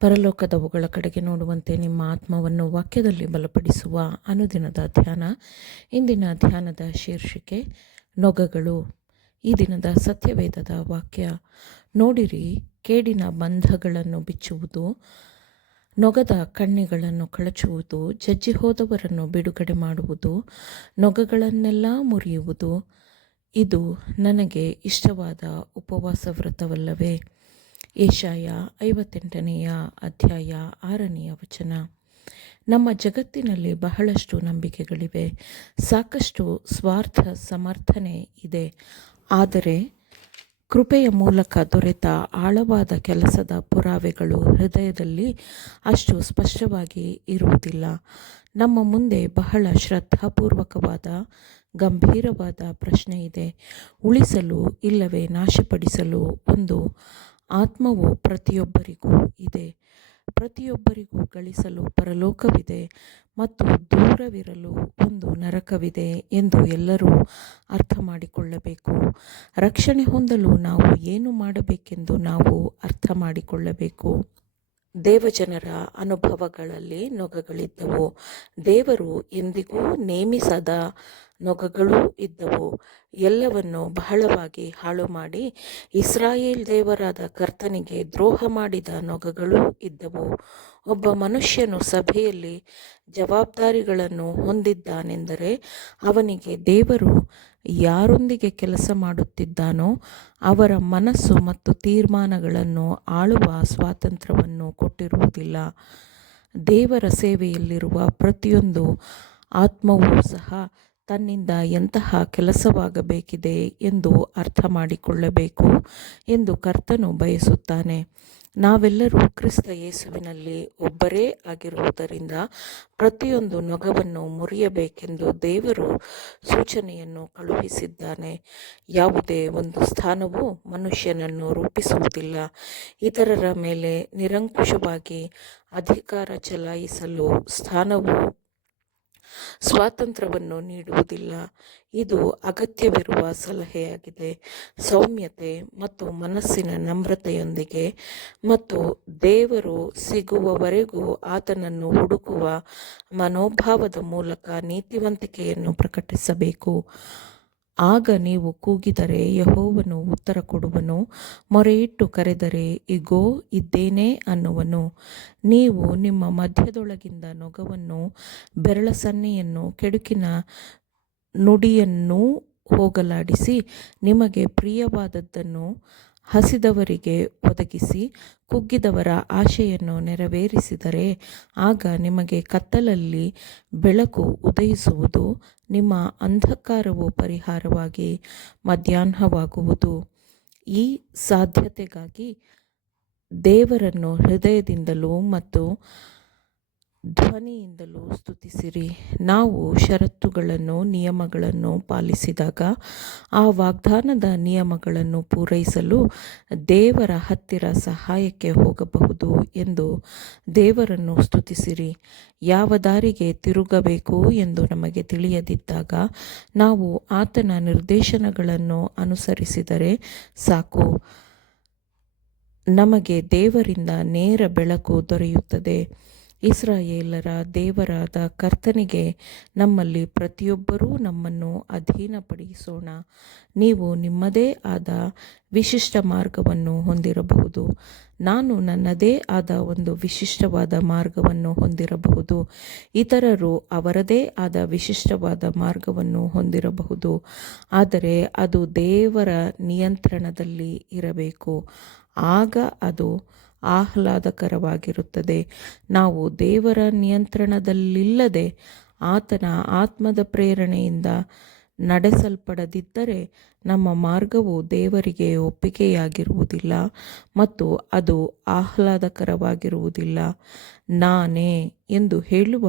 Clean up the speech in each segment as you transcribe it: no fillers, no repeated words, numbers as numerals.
ಪರಲೋಕದವುಗಳ ಕಡೆಗೆ ನೋಡುವಂತೆ ನಿಮ್ಮ ಆತ್ಮವನ್ನು ವಾಕ್ಯದಲ್ಲಿ ಬಲಪಡಿಸುವ ಅನುದಿನದ ಧ್ಯಾನ. ಇಂದಿನ ಧ್ಯಾನದ ಶೀರ್ಷಿಕೆ ನೊಗಗಳು. ಈ ದಿನದ ಸತ್ಯವೇದದ ವಾಕ್ಯ: ನೋಡಿರಿ, ಕೇಡಿನ ಬಂಧಗಳನ್ನು ಬಿಚ್ಚುವುದು, ನೊಗದ ಕಣ್ಣಿಗಳನ್ನು ಕಳಚುವುದು, ಜಜ್ಜಿ ಹೋದವರನ್ನು ಬಿಡುಗಡೆ ಮಾಡುವುದು, ನೊಗಗಳನ್ನೆಲ್ಲ ಮುರಿಯುವುದು, ಇದು ನನಗೆ ಇಷ್ಟವಾದ ಉಪವಾಸ ವ್ರತವಲ್ಲವೇ? ಯೆಶಾಯ 58ನೇ ಅಧ್ಯಾಯ 6ನೇ ವಚನ. ನಮ್ಮ ಜಗತ್ತಿನಲ್ಲಿ ಬಹಳಷ್ಟು ನಂಬಿಕೆಗಳಿವೆ, ಸಾಕಷ್ಟು ಸ್ವಾರ್ಥ ಸಮರ್ಥನೆ ಇದೆ. ಆದರೆ ಕೃಪೆಯ ಮೂಲಕ ದೊರೆತ ಆಳವಾದ ಕೆಲಸದ ಪುರಾವೆಗಳು ಹೃದಯದಲ್ಲಿ ಅಷ್ಟು ಸ್ಪಷ್ಟವಾಗಿ ಇರುವುದಿಲ್ಲ. ನಮ್ಮ ಮುಂದೆ ಬಹಳ ಶ್ರದ್ಧಾಪೂರ್ವಕವಾದ ಗಂಭೀರವಾದ ಪ್ರಶ್ನೆ ಇದೆ. ಉಳಿಸಲು ಇಲ್ಲವೇ ನಾಶಪಡಿಸಲು ಒಂದು ಆತ್ಮವು ಪ್ರತಿಯೊಬ್ಬರಿಗೂ ಇದೆ. ಪ್ರತಿಯೊಬ್ಬರಿಗೂ ಗಳಿಸಲು ಪರಲೋಕವಿದೆ ಮತ್ತು ದೂರವಿರಲು ಒಂದು ನರಕವಿದೆ ಎಂದು ಎಲ್ಲರೂ ಅರ್ಥ ಮಾಡಿಕೊಳ್ಳಬೇಕು. ರಕ್ಷಣೆ ಹೊಂದಲು ನಾವು ಏನು ಮಾಡಬೇಕೆಂದು ನಾವು ಅರ್ಥ ಮಾಡಿಕೊಳ್ಳಬೇಕು. ದೇವಜನರ ಅನುಭವಗಳಲ್ಲಿ ನೊಗಗಳಿದ್ದವು. ದೇವರು ಎಂದಿಗೂ ನೇಮಿಸದ ನೊಗಗಳೂ ಇದ್ದವು. ಎಲ್ಲವನ್ನು ಬಹಳವಾಗಿ ಹಾಳು ಮಾಡಿ ಇಸ್ರಾಯೇಲ್ ದೇವರಾದ ಕರ್ತನಿಗೆ ದ್ರೋಹ ಮಾಡಿದ ನೊಗಗಳೂ ಇದ್ದವು. ಒಬ್ಬ ಮನುಷ್ಯನು ಸಭೆಯಲ್ಲಿ ಜವಾಬ್ದಾರಿಗಳನ್ನು ಹೊಂದಿದ್ದಾನೆಂದರೆ ಅವನಿಗೆ ದೇವರು ಯಾರೊಂದಿಗೆ ಕೆಲಸ ಮಾಡುತ್ತಿದ್ದಾನೋ ಅವರ ಮನಸ್ಸು ಮತ್ತು ತೀರ್ಮಾನಗಳನ್ನು ಆಳುವ ಸ್ವಾತಂತ್ರ್ಯವನ್ನು ಕೊಟ್ಟಿರುವುದಿಲ್ಲ. ದೇವರ ಸೇವೆಯಲ್ಲಿರುವ ಪ್ರತಿಯೊಂದು ಆತ್ಮವೂ ಸಹ ತನ್ನಿಂದ ಎಂತಹ ಕೆಲಸವಾಗಬೇಕಿದೆ ಎಂದು ಅರ್ಥ ಮಾಡಿಕೊಳ್ಳಬೇಕು ಎಂದು ಕರ್ತನು ಬಯಸುತ್ತಾನೆ. ನಾವೆಲ್ಲರೂ ಕ್ರಿಸ್ತ ಯೇಸುವಿನಲ್ಲಿ ಒಬ್ಬರೇ ಆಗಿರುವುದರಿಂದ ಪ್ರತಿಯೊಂದು ನೊಗವನ್ನು ಮುರಿಯಬೇಕೆಂದು ದೇವರು ಸೂಚನೆಯನ್ನು ಕಳುಹಿಸಿದ್ದಾನೆ. ಯಾವುದೇ ಒಂದು ಸ್ಥಾನವು ಮನುಷ್ಯನನ್ನು ರೂಪಿಸುವುದಿಲ್ಲ. ಇತರರ ಮೇಲೆ ನಿರಂಕುಶವಾಗಿ ಅಧಿಕಾರ ಚಲಾಯಿಸಲು ಸ್ಥಾನವು ಸ್ವಾತಂತ್ರ್ಯವನ್ನು ನೀಡುವುದಿಲ್ಲ. ಇದು ಅಗತ್ಯವಿರುವ ಸಲಹೆಯಾಗಿದೆ. ಸೌಮ್ಯತೆ ಮತ್ತು ಮನಸ್ಸಿನ ನಮ್ರತೆಯೊಂದಿಗೆ ಮತ್ತು ದೇವರು ಸಿಗುವವರೆಗೂ ಆತನನ್ನು ಹುಡುಕುವ ಮನೋಭಾವದ ಮೂಲಕ ನೀತಿವಂತಿಕೆಯನ್ನು ಪ್ರಕಟಿಸಬೇಕು. ಆಗ ನೀವು ಕೂಗಿದರೆ ಯೆಹೋವನು ಉತ್ತರ ಕೊಡುವನು, ಮೊರೆಯಿಟ್ಟು ಕರೆದರೆ ಇಗೋ ಇದ್ದೇನೆ ಅನ್ನುವನು. ನೀವು ನಿಮ್ಮ ಮಧ್ಯದೊಳಗಿಂದ ನೊಗವನ್ನು, ಬೆರಳ ಸನ್ನೆಯನ್ನು, ಕೆಡುಕಿನ ನುಡಿಯನ್ನೂ ಹೋಗಲಾಡಿಸಿ ನಿಮಗೆ ಪ್ರಿಯವಾದದ್ದನ್ನು ಹಸಿದವರಿಗೆ ಒದಗಿಸಿ ಕುಗ್ಗಿದವರ ಆಶೆಯನ್ನು ನೆರವೇರಿಸಿದರೆ ಆಗ ನಿಮಗೆ ಕತ್ತಲಲ್ಲಿ ಬೆಳಕು ಉದಯಿಸುವುದು, ನಿಮ್ಮ ಅಂಧಕಾರವು ಪರಿಹಾರವಾಗಿ ಮಧ್ಯಾಹ್ನವಾಗುವುದು. ಈ ಸಾಧ್ಯತೆಗಾಗಿ ದೇವರನ್ನು ಹೃದಯದಿಂದಲೂ ಮತ್ತು ಧ್ವನಿಯಿಂದಲೂ ಸ್ತುತಿಸಿರಿ. ನಾವು ಷರತ್ತುಗಳನ್ನು ನಿಯಮಗಳನ್ನು ಪಾಲಿಸಿದಾಗ ಆ ವಾಗ್ದಾನದ ನಿಯಮಗಳನ್ನು ಪೂರೈಸಲು ದೇವರ ಹತ್ತಿರ ಸಹಾಯಕ್ಕೆ ಹೋಗಬಹುದು ಎಂದು ದೇವರನ್ನು ಸ್ತುತಿಸಿರಿ. ಯಾವ ದಾರಿಗೆ ತಿರುಗಬೇಕು ಎಂದು ನಮಗೆ ತಿಳಿಯದಿದ್ದಾಗ ನಾವು ಆತನ ನಿರ್ದೇಶನಗಳನ್ನು ಅನುಸರಿಸಿದರೆ ಸಾಕು. ನಮಗೆ ದೇವರಿಂದ ನೇರ ಬೆಳಕು ದೊರೆಯುತ್ತದೆ. ಇಸ್ರಾಯೇಲರ ದೇವರಾದ ಕರ್ತನಿಗೆ ನಮ್ಮಲ್ಲಿ ಪ್ರತಿಯೊಬ್ಬರೂ ನಮ್ಮನ್ನು ಅಧೀನಪಡಿಸೋಣ. ನೀವು ನಿಮ್ಮದೇ ಆದ ವಿಶಿಷ್ಟ ಮಾರ್ಗವನ್ನು ಹೊಂದಿರಬಹುದು. ನಾನು ನನ್ನದೇ ಆದ ಒಂದು ವಿಶಿಷ್ಟವಾದ ಮಾರ್ಗವನ್ನು ಹೊಂದಿರಬಹುದು. ಇತರರು ಅವರದೇ ಆದ ವಿಶಿಷ್ಟವಾದ ಮಾರ್ಗವನ್ನು ಹೊಂದಿರಬಹುದು. ಆದರೆ ಅದು ದೇವರ ನಿಯಂತ್ರಣದಲ್ಲಿ ಇರಬೇಕು. ಆಗ ಅದು ಆಹ್ಲಾದಕರವಾಗಿರುತ್ತದೆ. ನಾವು ದೇವರ ನಿಯಂತ್ರಣದಲ್ಲಿಲ್ಲದೆ ಆತನ ಆತ್ಮದ ಪ್ರೇರಣೆಯಿಂದ ನಡೆಸಲ್ಪಡದಿದ್ದರೆ ನಮ್ಮ ಮಾರ್ಗವು ದೇವರಿಗೆ ಒಪ್ಪಿಗೆಯಾಗಿರುವುದಿಲ್ಲ ಮತ್ತು ಅದು ಆಹ್ಲಾದಕರವಾಗಿರುವುದಿಲ್ಲ. ನಾನೇ ಎಂದು ಹೇಳುವ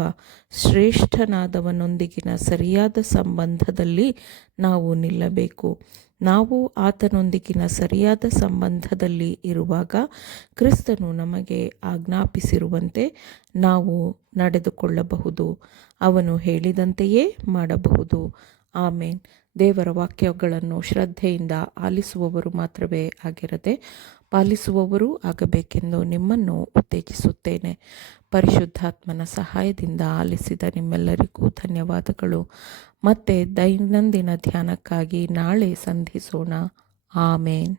ಶ್ರೇಷ್ಠನಾದವನೊಂದಿಗಿನ ಸರಿಯಾದ ಸಂಬಂಧದಲ್ಲಿ ನಾವು ನಿಲ್ಲಬೇಕು. ನಾವು ಆತನೊಂದಿಗಿನ ಸರಿಯಾದ ಸಂಬಂಧದಲ್ಲಿ ಇರುವಾಗ ಕ್ರಿಸ್ತನು ನಮಗೆ ಆಜ್ಞಾಪಿಸಿರುವಂತೆ ನಾವು ನಡೆದುಕೊಳ್ಳಬಹುದು. ಅವನು ಹೇಳಿದಂತೆಯೇ ಮಾಡಬಹುದು. ಆಮೇನ್. ದೇವರ ವಾಕ್ಯಗಳನ್ನು ಶ್ರದ್ಧೆಯಿಂದ ಆಲಿಸುವವರು ಮಾತ್ರವೇ ಆಗಿರದೆ ಪಾಲಿಸುವವರೂ ಆಗಬೇಕೆಂದು ನಿಮ್ಮನ್ನು ಉತ್ತೇಜಿಸುತ್ತೇನೆ. ಪರಿಶುದ್ಧಾತ್ಮನ ಸಹಾಯದಿಂದ ಆಲಿಸಿದ ನಿಮ್ಮೆಲ್ಲರಿಗೂ ಧನ್ಯವಾದಗಳು. ಮತ್ತೆ ದೈನಂದಿನ ಧ್ಯಾನಕ್ಕಾಗಿ ನಾಳೆ ಸಂಧಿಸೋಣ. ಆಮೇನ್.